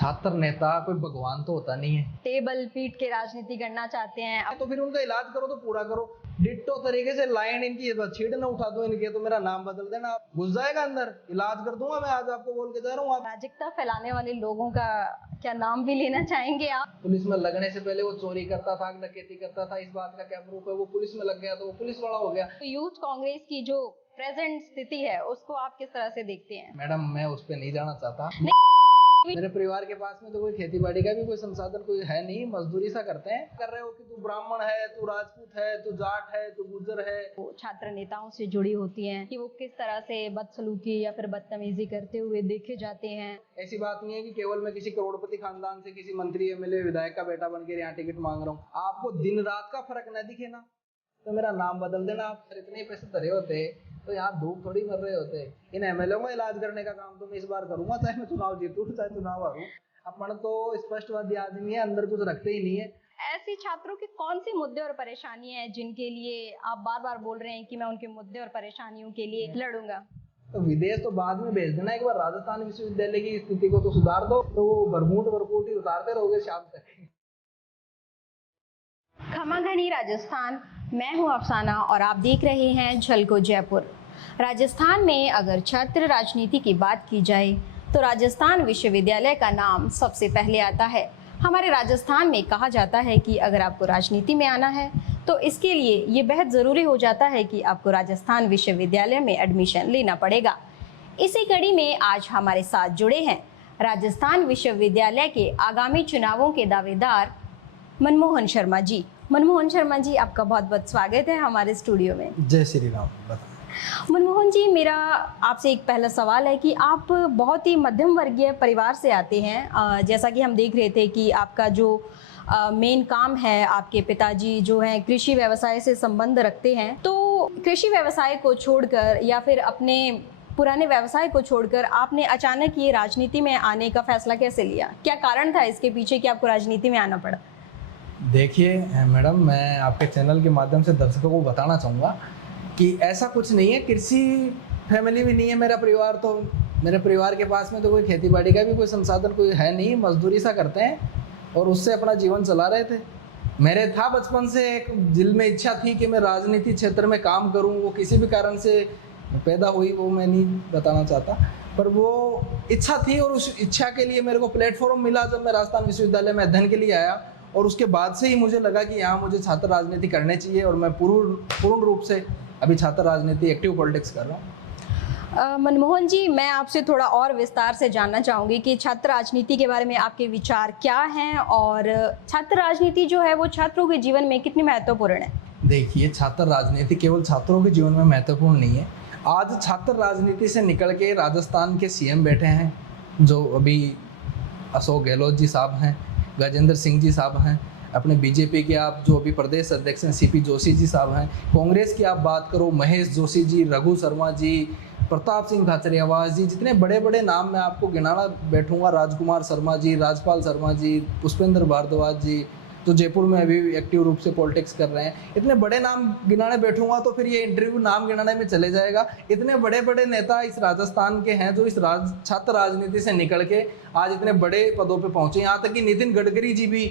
छात्र नेता कोई भगवान तो होता नहीं है। टेबल पीट के राजनीति करना चाहते हैं। तो फिर उनका इलाज करो तो पूरा करो। डिट्टो तरीके से लाइन इनकी छीड़ ना उठा दो इनके, तो मेरा नाम बदल देना, आप घुस जाएगा अंदर, इलाज कर दूंगा मैं, आज आपको बोल के जा रहा हूँ। आप अराजकता फैलाने वाले लोगों का क्या नाम भी लेना चाहेंगे आप? पुलिस में लगने से पहले वो चोरी करता था, डकैती करता था, इस बात का क्या प्रूफ है? वो पुलिस में लग गया तो वो पुलिस वाला हो गया। तो यूथ कांग्रेस की जो प्रेजेंट स्थिति है उसको आप किस तरह से देखते हैं? मैडम मैं उस पर नहीं जाना चाहता। मेरे परिवार के पास में तो कोई खेती बाड़ी का भी कोई संसाधन कोई है नहीं, मजदूरी सा करते हैं। कर रहे हो कि तू ब्राह्मण है, तू राजपूत है, तू जाट है, तू गुर्जर है। वो छात्र नेताओं से जुड़ी होती हैं कि वो किस तरह से बदसलूकी या फिर बदतमीजी करते हुए देखे जाते हैं। ऐसी बात नहीं है कि केवल मैं किसी करोड़पति खानदान से किसी मंत्री एमएलए विधायक का बेटा बनकर यहाँ टिकट मांग रहा हूँ। आपको दिन रात का फर्क न दिखे ना तो मेरा नाम बदल देना। आप इतने पैसे धरे होते तो यहाँ धूप थोड़ी मर रहे होते। इन एमएलए का इलाज करने का काम तो मैं इस बार करूंगा, चाहे मैं चुनाव जीतूं चाहे चुनाव हारूं। अपन तो स्पष्टवादी आदमी है, अंदर कुछ रखते ही नहीं है। ऐसे छात्रों के कौन से मुद्दे और परेशानी है जिनके लिए आप बार बार बोल रहे हैं कि मैं उनके मुद्दे और परेशानियों के लिए लड़ूंगा? तो विदेश तो बाद में भेज देना, एक बार राजस्थान विश्वविद्यालय की स्थिति को तो सुधार दो, तो वो बरमूट ही उतारते रहोगे शाम तक। खमाघनी राजस्थान, मैं हूं अफसाना और आप देख रहे हैं झलको जयपुर। राजस्थान में अगर छात्र राजनीति की बात की जाए तो राजस्थान विश्वविद्यालय का नाम सबसे पहले आता है। हमारे राजस्थान में कहा जाता है कि अगर आपको राजनीति में आना है तो इसके लिए ये बेहद ज़रूरी हो जाता है कि आपको राजस्थान विश्वविद्यालय में एडमिशन लेना पड़ेगा। इसी कड़ी में आज हमारे साथ जुड़े हैं राजस्थान विश्वविद्यालय के आगामी चुनावों के दावेदार मनमोहन शर्मा जी। मनमोहन शर्मा जी, आपका बहुत बहुत स्वागत है हमारे स्टूडियो में। जय श्री राम। मनमोहन जी, मेरा आपसे एक पहला सवाल है कि आप बहुत ही मध्यम वर्गीय परिवार से आते हैं। जैसा कि हम देख रहे थे कि आपका जो मेन काम है, आपके पिताजी जो हैं कृषि व्यवसाय से संबंध रखते हैं, तो कृषि व्यवसाय को छोड़कर या फिर अपने पुराने व्यवसाय को छोड़कर आपने अचानक ये राजनीति में आने का फैसला कैसे लिया? क्या कारण था इसके पीछे कि आपको राजनीति में आना पड़ा? देखिए मैडम, मैं आपके चैनल के माध्यम से दर्शकों को बताना चाहूँगा कि ऐसा कुछ नहीं है। कृषि फैमिली भी नहीं है मेरा परिवार, तो मेरे परिवार के पास में तो कोई खेती बाड़ी का भी कोई संसाधन कोई है नहीं, मजदूरी सा करते हैं और उससे अपना जीवन चला रहे थे। मेरे था बचपन से एक दिल में इच्छा थी कि मैं राजनीति क्षेत्र में काम करूं। वो किसी भी कारण से पैदा हुई, वो मैं नहीं बताना चाहता, पर वो इच्छा थी और उस इच्छा के लिए मेरे को प्लेटफॉर्म मिला जब मैं राजस्थान विश्वविद्यालय में अध्ययन के लिए आया। और उसके बाद से ही मुझे लगा कि यहाँ मुझे छात्र राजनीति करनी चाहिए और मैं पूर्ण रूप से अभी छात्र राजनीति एक्टिव पॉलिटिक्स कर रहा हूँ। मनमोहन जी, मैं आपसे थोड़ा और विस्तार से जानना चाहूँगी कि छात्र राजनीति के बारे में आपके विचार क्या हैं और छात्र राजनीति जो है वो छात्रों के जीवन में कितनी महत्वपूर्ण है? देखिए, छात्र राजनीति केवल छात्रों के जीवन में महत्वपूर्ण नहीं है। आज छात्र राजनीति से निकल के राजस्थान के सीएम बैठे हैं, जो अभी अशोक गहलोत जी साहब हैं, गजेंद्र सिंह जी साहब हैं, अपने बीजेपी के आप जो अभी प्रदेश अध्यक्ष हैं सीपी जोशी जी साहब हैं, कांग्रेस की आप बात करो महेश जोशी जी, रघु शर्मा जी, प्रताप सिंह खाचरियावास जी, जितने बड़े बड़े नाम मैं आपको गिनाना बैठूंगा, राजकुमार शर्मा जी, राजपाल शर्मा जी, पुष्पेंद्र भारद्वाज जी, जो जयपुर में अभी एक्टिव रूप से पॉलिटिक्स कर रहे हैं, इतने बड़े नाम गिनाने बैठूंगा तो फिर ये इंटरव्यू नाम गिनाने में चले जाएगा। इतने बड़े बड़े नेता इस राजस्थान के हैं जो इस छात्र राजनीति से निकल के आज इतने बड़े पदों पे पहुंचे। यहाँ तक कि नितिन गडकरी जी भी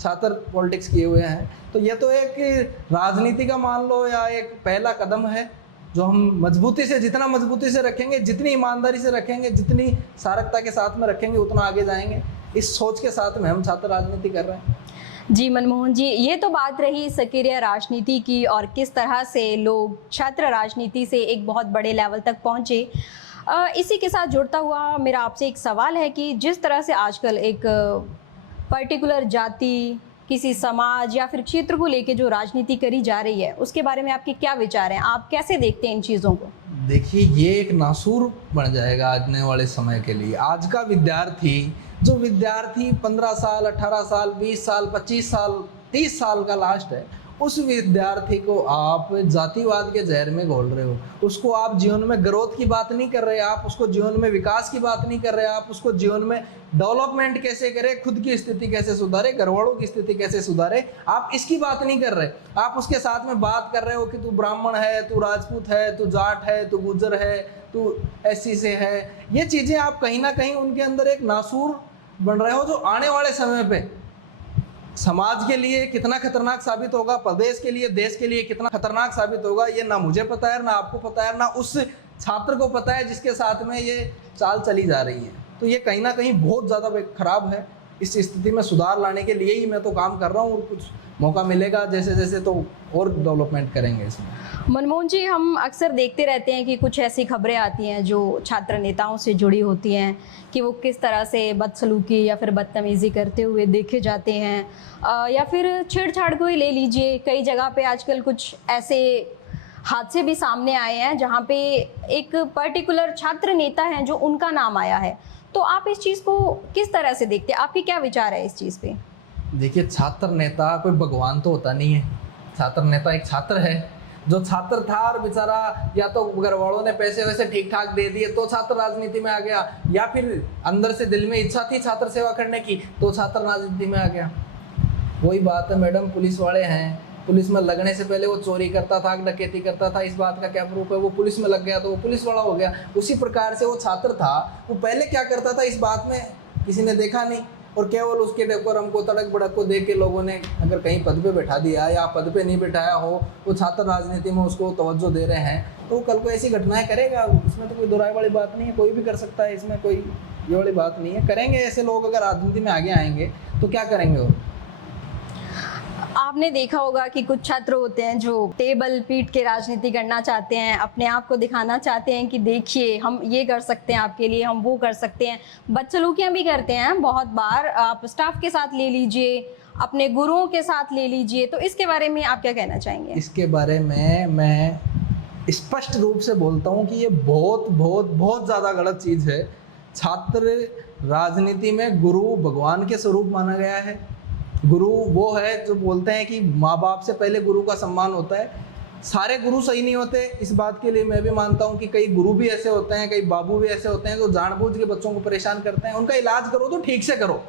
छात्र पॉलिटिक्स किए हुए हैं। तो ये तो एक राजनीति का मान लो या एक पहला कदम है जो हम मजबूती से, जितना मजबूती से रखेंगे, जितनी ईमानदारी से रखेंगे, जितनी सारकता के साथ में रखेंगे, उतना आगे जाएंगे। इस सोच के साथ में हम छात्र राजनीति कर रहे हैं। जी मनमोहन जी, ये तो बात रही सक्रिय राजनीति की और किस तरह से लोग छात्र राजनीति से एक बहुत बड़े लेवल तक पहुंचे। इसी के साथ जुड़ता हुआ मेरा आपसे एक सवाल है कि जिस तरह से आजकल एक पर्टिकुलर जाति, किसी समाज या फिर क्षेत्र को लेके जो राजनीति करी जा रही है, उसके बारे में आपके क्या विचार हैं? आप कैसे देखते हैं इन चीज़ों को? देखिए, ये एक नासूर बन जाएगा आने वाले समय के लिए। आज का विद्यार्थी, जो विद्यार्थी 15 साल, 18 साल, 20 साल, 25 साल, 30 साल का लास्ट है, उस विद्यार्थी को आप जातिवाद के जहर में घोल रहे हो। उसको आप जीवन में ग्रोथ की बात नहीं कर रहे, आप उसको जीवन में विकास की बात नहीं कर रहे, आप उसको जीवन में डेवलपमेंट कैसे करे, खुद की स्थिति कैसे सुधारे, घरवालों की स्थिति कैसे सुधारे, आप इसकी बात नहीं कर रहे। आप उसके साथ में बात कर रहे हो कि तू ब्राह्मण है, तू राजपूत है, तू जाट है, तू गुर्जर है, तू एससी से है। ये चीज़ें आप कहीं ना कहीं उनके अंदर एक नासूर बन रहे हो जो आने वाले समय पे समाज के लिए कितना खतरनाक साबित होगा, प्रदेश के लिए, देश के लिए कितना खतरनाक साबित होगा, ये ना मुझे पता है, ना आपको पता है, ना उस छात्र को पता है जिसके साथ में ये चाल चली जा रही है। तो ये कहीं ना कहीं बहुत ज़्यादा खराब है। इस स्थिति में सुधार लाने के लिए ही मैं तो काम कर रहा हूँ, और कुछ मौका मिलेगा जैसे जैसे तो और डेवलपमेंट करेंगे इसमें। मनमोहन जी, हम अक्सर देखते रहते हैं कि कुछ ऐसी खबरें आती हैं जो छात्र नेताओं से जुड़ी होती हैं कि वो किस तरह से बदसलूकी या फिर बदतमीज़ी करते हुए देखे जाते हैं, या फिर छेड़छाड़ को ही ले लीजिए। कई जगह पे आजकल कुछ ऐसे हादसे भी सामने आए हैं जहाँ पे एक पर्टिकुलर छात्र नेता हैं जो उनका नाम आया है। तो आप इस चीज़ को किस तरह से देखते हैं, आपके क्या विचार है इस चीज़ पे? देखिए, छात्र नेता कोई भगवान तो होता नहीं है। छात्र नेता एक छात्र है, जो छात्र था और बेचारा या तो घर वालों ने पैसे वैसे ठीक ठाक दे दिए तो छात्र राजनीति में आ गया, या फिर अंदर से दिल में इच्छा थी छात्र सेवा करने की तो छात्र राजनीति में आ गया। वही बात है मैडम, पुलिस वाले हैं, पुलिस में लगने से पहले वो चोरी करता था, डकैती करता था, इस बात का क्या प्रूफ है? वो पुलिस में लग गया तो वो पुलिस वाला हो गया। उसी प्रकार से वो छात्र था, वो पहले क्या करता था इस बात में किसी ने देखा नहीं, और केवल उसके डेकोरम को, तड़क भड़क को देख के लोगों ने अगर कहीं पद पे बैठा दिया या पद पे नहीं बैठाया हो, वो छात्र राजनीति में उसको तवज्जो दे रहे हैं, तो कल को ऐसी घटनाएं करेगा। इसमें तो कोई दोहराए वाली बात नहीं है, कोई भी कर सकता है, इसमें कोई ये वाली बात नहीं है। करेंगे ऐसे लोग, अगर राजनीति में आगे आएंगे तो क्या करेंगे वो। आपने देखा होगा कि कुछ छात्र होते हैं जो टेबल पीट के राजनीति करना चाहते हैं, अपने आप को दिखाना चाहते हैं कि देखिए हम ये कर सकते हैं आपके लिए, हम वो कर सकते हैं। बदसलूकियां भी करते हैं बहुत बार, आप स्टाफ के साथ ले लीजिए, अपने गुरुओं के साथ ले लीजिए। तो इसके बारे में आप क्या कहना चाहेंगे? इसके बारे में मैं स्पष्ट रूप से बोलता हूँ कि ये बहुत बहुत बहुत ज़्यादा गलत चीज़ है। छात्र राजनीति में गुरु भगवान के स्वरूप माना गया है। गुरु वो है जो बोलते हैं कि माँ बाप से पहले गुरु का सम्मान होता है। सारे गुरु सही नहीं होते, इस बात के लिए मैं भी मानता हूँ कि कई गुरु भी ऐसे होते हैं, कई बाबू भी ऐसे होते हैं जो जानबूझ के बच्चों को परेशान करते हैं। उनका इलाज करो तो ठीक से करो,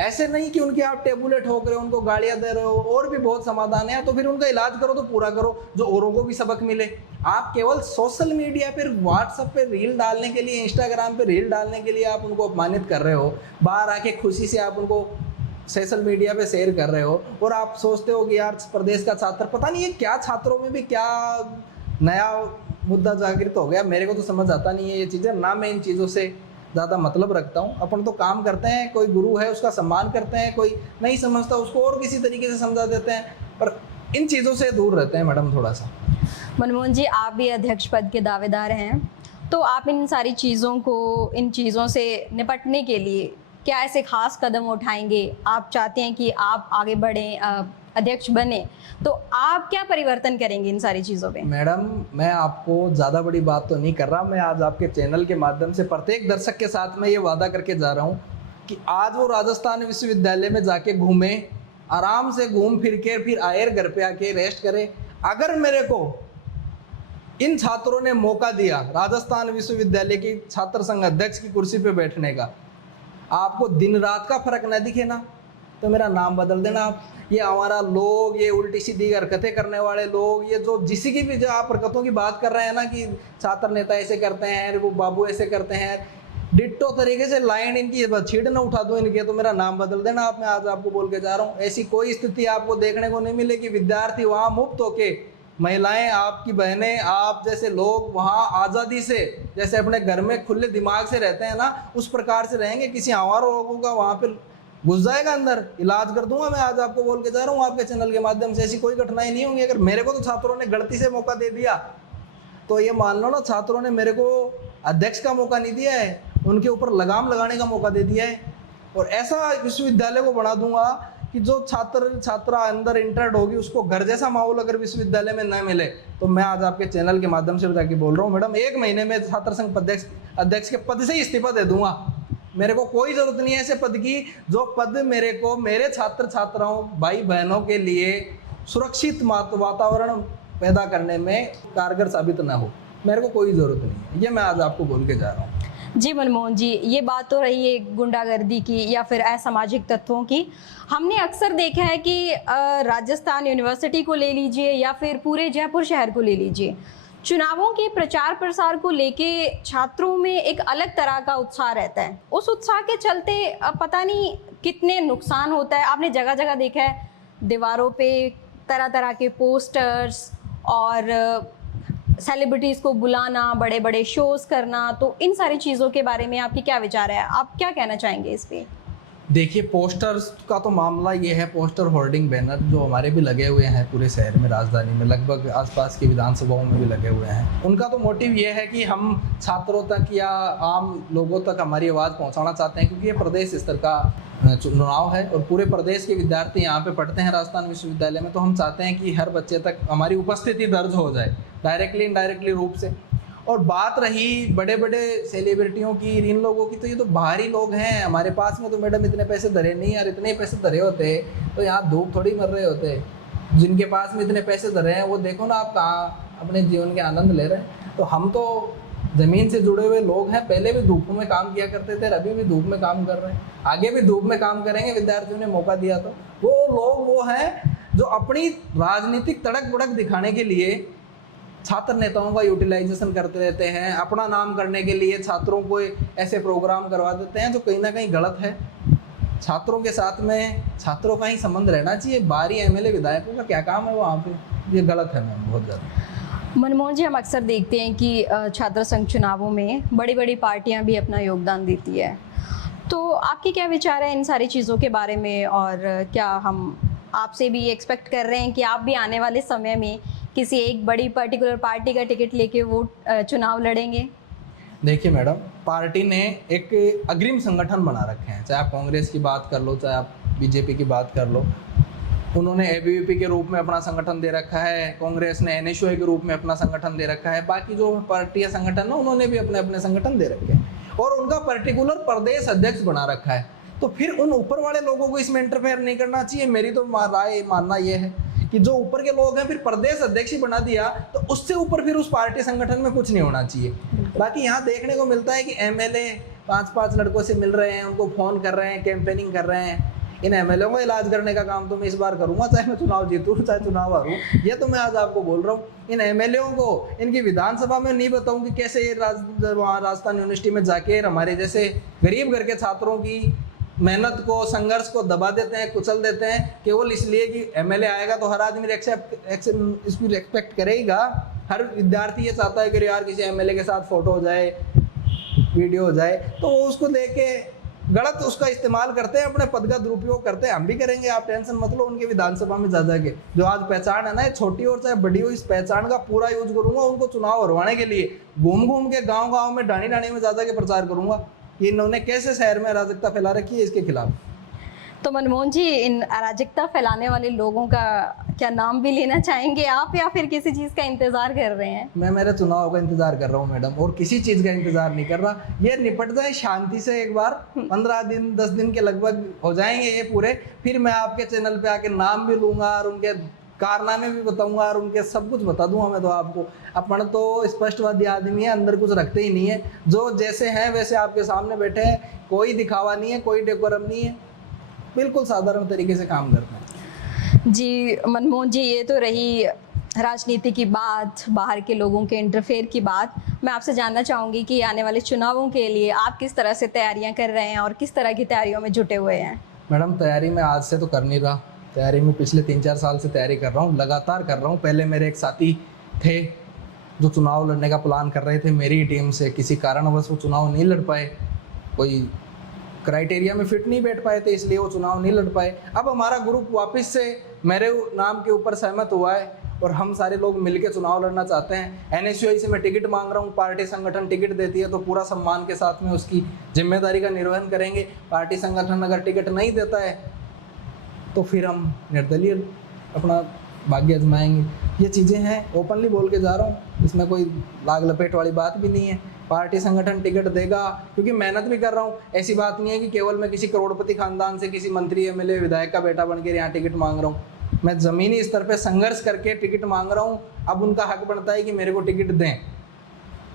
ऐसे नहीं कि उनके आप टेबुलेट ठोक रहे हो, उनको गालियां दे रहे हो। और भी बहुत समाधान है, तो फिर उनका इलाज करो तो पूरा करो, जो औरों को भी सबक मिले। आप केवल सोशल मीडिया पर, व्हाट्सएप पे रील डालने के लिए, इंस्टाग्राम पे रील डालने के लिए आप उनको अपमानित कर रहे हो। बाहर आके खुशी से आप उनको सोशल मीडिया पे शेयर कर रहे हो, और आप सोचते हो कि यार प्रदेश का छात्र, पता नहीं है क्या छात्रों में भी क्या नया मुद्दा जागृत हो गया, मेरे को तो समझ आता नहीं है ये चीज़ें। ना मैं इन चीज़ों से ज़्यादा मतलब रखता हूँ। अपन तो काम करते हैं, कोई गुरु है उसका सम्मान करते हैं, कोई नहीं समझता उसको और किसी तरीके से समझा देते हैं, पर इन चीज़ों से दूर रहते हैं मैडम थोड़ा सा। मनमोहन जी, आप भी अध्यक्ष पद के दावेदार हैं, तो आप इन सारी चीज़ों को, इन चीज़ों से निपटने के लिए क्या ऐसे खास कदम उठाएंगे? आप चाहते हैं कि आप आगे बढ़ें, अध्यक्ष बने, तो आप क्या परिवर्तन करेंगे इन सारी चीज़ों पे? मैडम, मैं आपको ज़्यादा बड़ी बात तो नहीं कर रहा। मैं आज आपके चैनल के माध्यम से प्रत्येक दर्शक के साथ मैं ये वादा करके जा रहा हूँ कि आज वो राजस्थान विश्वविद्यालय में जाके घूमे, आराम से घूम फिर के फिर आए, घर पे आके रेस्ट करे। अगर मेरे को इन छात्रों ने मौका दिया राजस्थान विश्वविद्यालय की छात्र संघ अध्यक्ष की कुर्सी पे बैठने का, आपको दिन रात का फर्क न दिखे ना, तो मेरा नाम बदल देना आप। ये हमारा लोग, ये उल्टी सीधी हरकतें करने वाले लोग, ये जो जिसी की भी जो आप हरकतों की बात कर रहे हैं ना कि छात्र नेता ऐसे करते हैं, वो बाबू ऐसे करते हैं, डिट्टो तरीके से लाइन इनकी छीड़ न उठा दो इनके, तो मेरा नाम बदल देना आप। मैं आज आपको बोल के जा रहा हूँ, ऐसी कोई स्थिति आपको देखने को नहीं मिलेगी। विद्यार्थी वहाँ मुक्त होके, महिलाएं, आपकी बहनें, आप जैसे लोग वहाँ आज़ादी से, जैसे अपने घर में खुले दिमाग से रहते हैं ना, उस प्रकार से रहेंगे। किसी आवारा लोगों का वहाँ पे घुस जाएगा अंदर, इलाज कर दूंगा मैं। आज आपको बोल के जा रहा हूँ आपके चैनल के माध्यम से, ऐसी कोई घटनाएं नहीं होंगी। अगर मेरे को तो छात्रों ने गलती से मौका दे दिया, तो ये मान लो ना, छात्रों ने मेरे को अध्यक्ष का मौका नहीं दिया है, उनके ऊपर लगाम लगाने का मौका दे दिया है। और ऐसा विश्वविद्यालय को बना दूंगा कि जो छात्रा अंदर इंटर्ड होगी, उसको घर जैसा माहौल अगर विश्वविद्यालय में न मिले, तो मैं आज आपके चैनल के माध्यम से जाके बोल रहा हूँ मैडम, 1 महीने में छात्र संघ अध्यक्ष के पद से ही इस्तीफा दे दूंगा। मेरे को कोई जरूरत नहीं है ऐसे पद की, जो पद मेरे को, मेरे छात्र छात्राओं, भाई बहनों के लिए सुरक्षित वातावरण पैदा करने में कारगर साबित ना हो। मेरे को कोई ज़रूरत नहीं है, ये मैं आज आपको बोल के जा रहा हूँ। जी मनमोहन जी, ये बात तो रही है गुंडागर्दी की या फिर असामाजिक तत्वों की। हमने अक्सर देखा है कि राजस्थान यूनिवर्सिटी को ले लीजिए या फिर पूरे जयपुर शहर को ले लीजिए, चुनावों के प्रचार प्रसार को लेके छात्रों में एक अलग तरह का उत्साह रहता है। उस उत्साह के चलते पता नहीं कितने नुकसान होता है। आपने जगह जगह देखा है दीवारों पे तरह तरह के पोस्टर्स और सेलिब्रिटीज़ को बुलाना, बड़े बड़े शोज़ करना, तो इन सारी चीज़ों के बारे में आपकी क्या विचार है? आप क्या कहना चाहेंगे इस पे? देखिए, पोस्टर्स का तो मामला ये है, पोस्टर, होर्डिंग, बैनर जो हमारे भी लगे हुए हैं पूरे शहर में, राजधानी में, लगभग आसपास की विधानसभाओं में भी लगे हुए हैं। उनका तो मोटिव ये है कि हम छात्रों तक या आम लोगों तक हमारी आवाज़ पहुंचाना चाहते हैं, क्योंकि ये प्रदेश स्तर का चुनाव है और पूरे प्रदेश के विद्यार्थी यहाँ पे पढ़ते हैं राजस्थान विश्वविद्यालय में। तो हम चाहते हैं कि हर बच्चे तक हमारी उपस्थिति दर्ज हो जाए, डायरेक्टली इनडायरेक्टली रूप से। और बात रही बड़े बड़े सेलिब्रिटियों की, इन लोगों की, तो ये तो बाहरी लोग हैं। हमारे पास में तो मैडम इतने पैसे धरे नहीं, और इतने पैसे धरे होते तो यहाँ धूप थोड़ी मर रहे होते। जिनके पास में इतने पैसे धरे हैं वो देखो ना आप कहाँ अपने जीवन के आनंद ले रहे हैं। तो हम तो ज़मीन से जुड़े हुए लोग हैं, पहले भी धूप में काम किया करते थे, अभी भी धूप में काम कर रहे हैं, आगे भी धूप में काम करेंगे। विद्यार्थियों ने मौका दिया तो वो लोग वो हैं जो अपनी राजनीतिक तड़क भड़क दिखाने के लिए छात्र नेताओं का यूटिलाइजेशन करते रहते हैं, अपना नाम करने के लिए छात्रों को ऐसे प्रोग्राम करवा देते हैं जो कहीं ना कहीं गलत है। छात्रों के साथ में छात्रों का ही संबंध रहना चाहिए, बाहरी एमएलए विधायकों का क्या काम है वहाँ पे, ये गलत है मैम, बहुत ज़्यादा। मनमोहन जी, हम अक्सर देखते हैं कि छात्र संघ चुनावों में बड़ी बड़ी पार्टियां भी अपना योगदान देती है, तो आपके क्या विचार है इन सारी चीज़ों के बारे में? और क्या हम आपसे भी एक्सपेक्ट कर रहे हैं कि आप भी आने वाले समय में किसी एक बड़ी पर्टिकुलर पार्टी का टिकट लेके वो चुनाव लड़ेंगे? देखिए मैडम, पार्टी ने एक अग्रिम संगठन बना रखे हैं, चाहे आप कांग्रेस की बात कर लो, चाहे आप बीजेपी की बात कर लो। उन्होंने एबीवीपी के रूप में अपना संगठन दे रखा है, कांग्रेस ने एनएसयूआई के रूप में अपना संगठन दे रखा है, बाकी जो पार्टियां संगठन है उन्होंने भी अपने अपने संगठन दे रखे हैं और उनका पर्टिकुलर प्रदेश अध्यक्ष बना रखा है। तो फिर उन ऊपर वाले लोगों को इसमें इंटरफेयर नहीं करना चाहिए। मेरी तो राय मानना ये है कि जो ऊपर के लोग हैं फिर प्रदेश अध्यक्ष ही बना दिया तो उससे ऊपर फिर उस पार्टी संगठन में कुछ नहीं होना चाहिए। बाकी यहाँ देखने को मिलता है कि एमएलए 5-5 लड़कों से मिल रहे हैं, उनको फोन कर रहे हैं, कैंपेनिंग कर रहे हैं। इन एमएलए को इलाज करने का काम तो मैं इस बार करूंगा, चाहे मैं चुनाव जीतूं चाहे चुनाव हारूं। ये तो मैं आज आपको बोल रहा हूँ। इन एमएलए को इनकी विधानसभा में नहीं बताऊँ कि कैसे ये वहाँ राजस्थान यूनिवर्सिटी में जाके हमारे जैसे गरीब घर के छात्रों की मेहनत को, संघर्ष को दबा देते हैं, कुचल देते हैं, केवल इसलिए कि एमएलए आएगा तो हर आदमी इसकी रिस्पेक्ट करेगा। हर विद्यार्थी ये चाहता है कि यार किसी एमएलए के साथ फोटो हो जाए, वीडियो हो जाए, तो वो उसको देख के गलत उसका इस्तेमाल करते हैं, अपने पद का दुरुपयोग करते हैं। हम भी करेंगे, आप टेंशन मत लो। उनकी विधानसभा में जा जाके जो आज पहचान है ना, छोटी और चाहे बड़ी हो, इस पहचान का पूरा यूज करूंगा उनको चुनाव हरवाने के लिए। घूम घूम के गाँव गाँव में, डाणी डाणी में जा जाके प्रचार करूंगा इन्होंने कैसे शहर में अराजकता फैला रखी है, इसके खिलाफ। तो मनमोहन जी, इन अराजकता फैलाने वाले लोगों का क्या नाम भी लेना चाहेंगे आप, या फिर किसी चीज़ का इंतजार कर रहे हैं? मैं मेरे चुनाव का इंतजार कर रहा हूँ मैडम, और किसी चीज़ का इंतजार नहीं कर रहा। ये निपट जाए शांति से एक बार, 15 दिन 10 दिन के लगभग हो जाएंगे ये पूरे, फिर मैं आपके चैनल पे आके नाम भी लूँगा और उनके कारनामे भी बताऊंगा और उनके सब कुछ बता दूंगा मैं तो आपको। अपन तो स्पष्टवादी आदमी है, अंदर कुछ रखते ही नहीं है, जो जैसे हैं वैसे आपके सामने बैठे हैं, कोई दिखावा नहीं है, कोई डेकोरम नहीं है, बिल्कुल साधारण तरीके से काम करते हैं। जी मनमोहन जी, ये तो रही राजनीति की बात, बाहर के लोगों के इंटरफेयर की बात। मैं आपसे जानना चाहूँगी कि आने वाले चुनावों के लिए आप किस तरह से तैयारियाँ कर रहे हैं और किस तरह की तैयारियों में जुटे हुए हैं? मैडम, तैयारी मैं आज से तो कर नहीं रहा, तैयारी में पिछले 3-4 साल से तैयारी कर रहा हूँ, लगातार कर रहा हूँ। पहले मेरे एक साथी थे जो चुनाव लड़ने का प्लान कर रहे थे मेरी टीम से, किसी कारणवश वो चुनाव नहीं लड़ पाए, कोई क्राइटेरिया में फिट नहीं बैठ पाए थे, इसलिए वो चुनाव नहीं लड़ पाए। अब हमारा ग्रुप वापस से मेरे नाम के ऊपर सहमत हुआ है और हम सारे लोग मिलकर चुनाव लड़ना चाहते हैं। एनएसयूआई से मैं टिकट मांग रहा हूँ, पार्टी संगठन टिकट देती है तो पूरा सम्मान के साथ में उसकी जिम्मेदारी का निर्वहन करेंगे। पार्टी संगठन अगर टिकट नहीं देता है तो फिर हम निर्दलीय अपना भाग्य आजमाएंगे। ये चीज़ें हैं, ओपनली बोल के जा रहा हूँ, इसमें कोई लाग लपेट वाली बात भी नहीं है। पार्टी संगठन टिकट देगा क्योंकि मेहनत भी कर रहा हूँ। ऐसी बात नहीं है कि केवल मैं किसी करोड़पति खानदान से, किसी मंत्री एमएलए विधायक का बेटा बनकर यहाँ टिकट मांग रहा हूँ। मैं ज़मीनी स्तर पर संघर्ष करके टिकट मांग रहा हूँ। अब उनका हक बनता है कि मेरे को टिकट दें।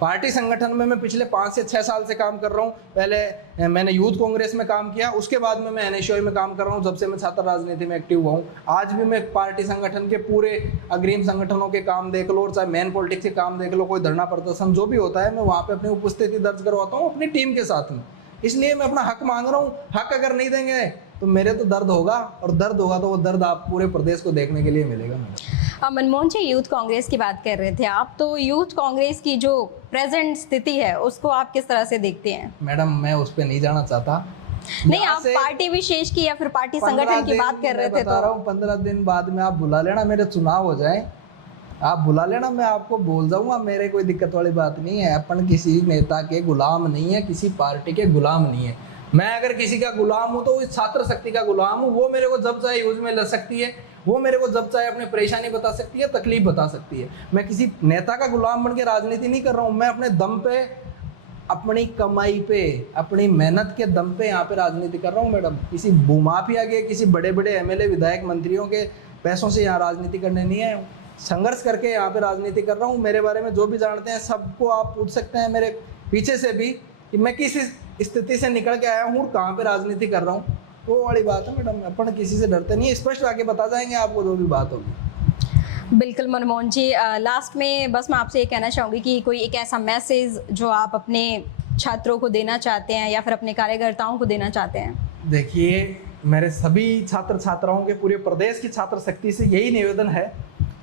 पार्टी संगठन में मैं पिछले 5 से 6 साल से काम कर रहा हूँ। पहले मैंने यूथ कांग्रेस में काम किया, उसके बाद में मैं एनएसयूआई में काम कर रहा हूँ। जब से मैं छात्र राजनीति में एक्टिव हुआ हूँ, आज भी मैं पार्टी संगठन के पूरे अग्रिम संगठनों के काम देख लो, और चाहे मेन पॉलिटिक्स के काम देख लो, कोई धरना प्रदर्शन जो भी होता है, मैं वहाँ पे अपनी उपस्थिति दर्ज करवाता हूँ अपनी टीम के साथ में। इसलिए मैं अपना हक मांग रहा हूँ। हक अगर नहीं देंगे तो मेरे तो दर्द होगा, और दर्द होगा तो वो दर्द आप पूरे प्रदेश को देखने के लिए मिलेगा। मनमोहन जी, यूथ कांग्रेस की बात कर रहे थे आप, तो यूथ कांग्रेस की जो प्रेजेंट स्थिति है उसको आप किस तरह से देखते हैं? मैडम, मैं उस पर नहीं जाना चाहता। नहीं, आप पार्टी विशेष की या फिर पार्टी संगठन की बात कर रहे थे, बता रहा हूँ 15 दिन बाद में आप बुला लेना, मेरे चुनाव हो जाए, आप बुला लेना, मैं आपको बोल जाऊंगा। मेरे कोई दिक्कत वाली बात नहीं है। अपन किसी नेता के गुलाम नहीं है, किसी पार्टी के गुलाम नहीं है। मैं अगर किसी का गुलाम हूँ तो इस छात्र शक्ति का गुलाम हूँ। वो मेरे को जब चाहे यूज में ले सकती है, वो मेरे को जब चाहे अपनी परेशानी बता सकती है, तकलीफ बता सकती है। मैं किसी नेता का गुलाम बन के राजनीति नहीं कर रहा हूँ। मैं अपने दम पे, अपनी कमाई पे, अपनी मेहनत के दम पे यहाँ पे राजनीति कर रहा हूँ मैडम। किसी भूमाफिया के, किसी बड़े बड़े एमएलए विधायक मंत्रियों के पैसों से यहाँ राजनीति करने नहीं आया हूँ। संघर्ष करके यहाँ पे राजनीति कर रहा हूँ। मेरे बारे में जो भी जानते हैं सबको आप पूछ सकते हैं मेरे पीछे से भी कि मैं किस स्थिति से निकल के आया हूँ और कहाँ पे राजनीति कर रहा हूँ। वो वाली बात है मैडम, अपन किसी से डरते नहीं है। स्पष्ट आके बता जाएंगे आपको जो भी बात होगी। बिल्कुल मनमोहन जी, लास्ट में बस मैं आपसे ये कहना चाहूँगी कि कोई एक ऐसा मैसेज जो आप अपने छात्रों को देना चाहते हैं या फिर अपने कार्यकर्ताओं को देना चाहते हैं। देखिए, मेरे सभी छात्र छात्राओं के, पूरे प्रदेश की छात्र शक्ति से यही निवेदन है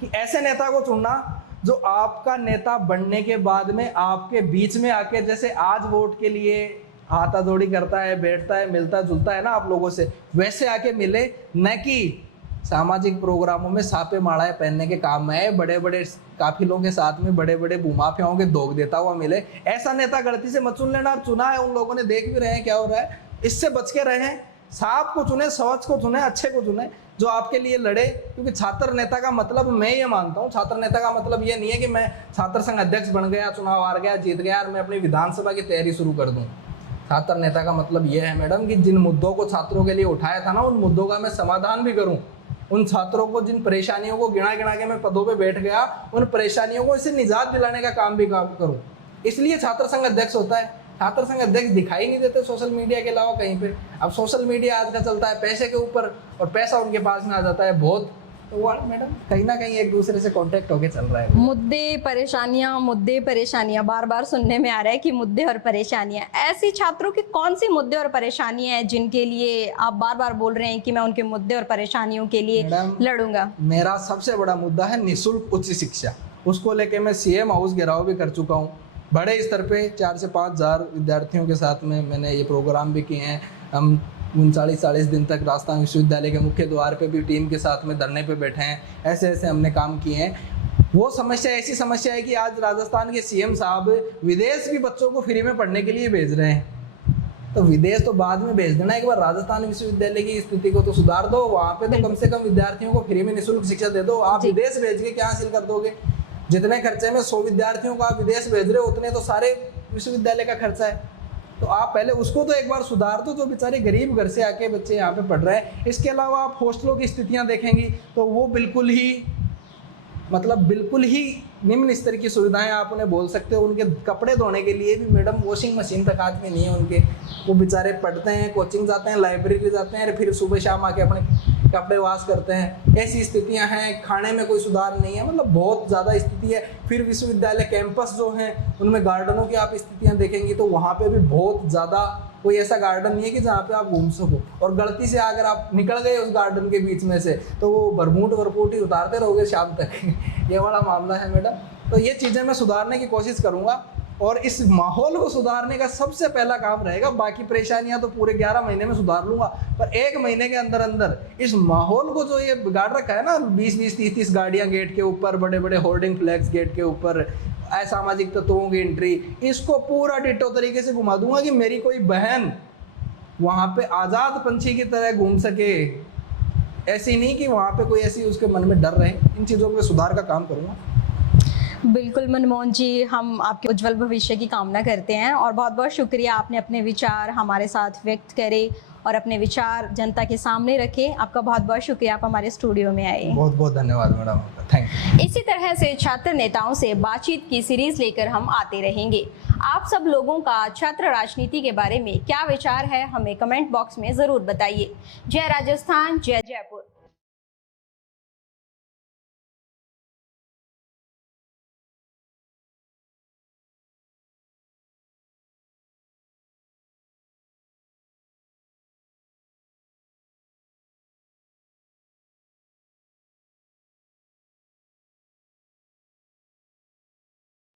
कि ऐसे नेता को चुनना जो आपका नेता बनने के बाद में आपके बीच में आके, जैसे आज वोट के लिए हाथाजोड़ी करता है, बैठता है, मिलता जुलता है ना आप लोगों से, वैसे आके मिले, न कि सामाजिक प्रोग्रामों में सापे माड़ाएं पहनने के काम में है, बड़े बड़े काफिलों के साथ में बड़े बड़े भूमाफियाओं के धोख देता हुआ मिले। ऐसा नेता गलती से मत चुन लेना। और चुना है उन लोगों ने, देख भी रहे हैं क्या हो रहा है, इससे बच के रहें। साफ को चुने, स्वच्छ को चुने, अच्छे को चुने, जो आपके लिए लड़े। क्योंकि छात्र नेता का मतलब, मैं ये मानता हूँ, छात्र नेता का मतलब ये नहीं है कि मैं छात्र संघ अध्यक्ष बन गया, चुनाव हार गया, जीत गया और मैं अपनी विधानसभा की तैयारी शुरू कर दूँ। छात्र नेता का मतलब ये है मैडम कि जिन मुद्दों को छात्रों के लिए उठाया था ना, उन मुद्दों का मैं समाधान भी करूँ। उन छात्रों को, जिन परेशानियों को गिना गिना के मैं पदों पे बैठ गया, उन परेशानियों को इससे निजात दिलाने का काम भी करूँ। इसलिए छात्र संघ अध्यक्ष होता है। छात्र संघ अध्यक्ष दिखाई नहीं देते सोशल मीडिया के अलावा कहीं पे। अब सोशल मीडिया आज का चलता है पैसे के ऊपर, और पैसा उनके पास में आ जाता है बहुत। तो मैडम कहीं ना कहीं एक दूसरे से कांटेक्ट होके चल रहा है। मुद्दे परेशानियां बार बार सुनने में आ रहा है कि मुद्दे और परेशानियां। ऐसे छात्रों की कौन सी मुद्दे और परेशानियां हैं जिनके लिए आप बार बार बोल रहे हैं कि मैं उनके मुद्दे और परेशानियों के लिए लड़ूंगा? मेरा सबसे बड़ा मुद्दा है निःशुल्क उच्च शिक्षा। उसको लेके मैं सीएम हाउस घेराव भी कर चुका हूँ। बड़े स्तर पे 4 से 5 हज़ार विद्यार्थियों के साथ में मैंने ये प्रोग्राम भी किए हैं। हम 39-40 दिन तक राजस्थान विश्वविद्यालय के मुख्य द्वार पे भी टीम के साथ में धरने पे बैठे हैं। ऐसे ऐसे हमने काम किए हैं। वो समस्या, ऐसी समस्या है कि आज राजस्थान के सीएम साहब विदेश भी बच्चों को फ्री में पढ़ने के लिए भेज रहे हैं। तो विदेश तो बाद में भेज देना, एक बार राजस्थान विश्वविद्यालय की स्थिति को तो सुधार दो। वहाँ पे तो कम से कम विद्यार्थियों को फ्री में निःशुल्क शिक्षा दे दो। आप विदेश भेज के क्या हासिल कर दोगे? जितने खर्चे में 100 विद्यार्थियों को आप विदेश भेज रहे हो, उतने तो सारे विश्वविद्यालय का खर्चा है। तो आप पहले उसको तो एक बार सुधार दो, जो बेचारे गरीब घर से आके बच्चे यहाँ पे पढ़ रहे हैं। इसके अलावा आप हॉस्टलों की स्थितियाँ देखेंगी तो वो बिल्कुल ही निम्न स्तर की सुविधाएं आप उन्हें बोल सकते हो। उनके कपड़े धोने के लिए भी मैडम वॉशिंग मशीन तक आज में नहीं है उनके। वो बेचारे पढ़ते हैं, कोचिंग जाते हैं, लाइब्रेरी जाते हैं, फिर सुबह शाम आके अपने कपड़े वॉश करते हैं। ऐसी स्थितियां हैं। खाने में कोई सुधार नहीं है, मतलब बहुत ज़्यादा स्थिति है। फिर विश्वविद्यालय कैंपस जो हैं उनमें गार्डनों की आप स्थितियां देखेंगी तो वहाँ पे भी बहुत ज़्यादा कोई ऐसा गार्डन नहीं है कि जहाँ पे आप घूम सको। और गलती से अगर आप निकल गए उस गार्डन के बीच में से तो वो बरमूट ही उतारते रहोगे शाम तक। ये बड़ा मामला है मैडम। तो ये चीज़ें मैं सुधारने की कोशिश करूँगा और इस माहौल को सुधारने का सबसे पहला काम रहेगा। बाकी परेशानियां तो पूरे 11 महीने में सुधार लूंगा, पर 1 महीने के अंदर अंदर इस माहौल को जो ये बिगाड़ रखा है ना, 20-20, 30-30 गाड़ियां गेट के ऊपर, बड़े बड़े होर्डिंग फ्लैग्स गेट के ऊपर, असामाजिक तत्वों की एंट्री, इसको पूरा डिटो तरीके से घुमा दूंगा कि मेरी कोई बहन वहाँ पे आज़ाद पंछी की तरह घूम सके। ऐसी नहीं कि वहाँ पे कोई ऐसी उसके मन में डर रहे। इन चीज़ों पे सुधार का काम करूँगा। बिल्कुल मनमोहन जी, हम आपके उज्जवल भविष्य की कामना करते हैं और बहुत बहुत शुक्रिया, आपने अपने विचार हमारे साथ व्यक्त करे और अपने विचार जनता के सामने रखे। आपका बहुत बहुत शुक्रिया, आप हमारे स्टूडियो में आए। बहुत बहुत धन्यवाद मैडम, थैंक यू। इसी तरह से छात्र नेताओं से बातचीत की सीरीज लेकर हम आते रहेंगे। आप सब लोगों का छात्र राजनीति के बारे में क्या विचार है, हमें कमेंट बॉक्स में ज़रूर बताइए। जय राजस्थान, जय जयपुर।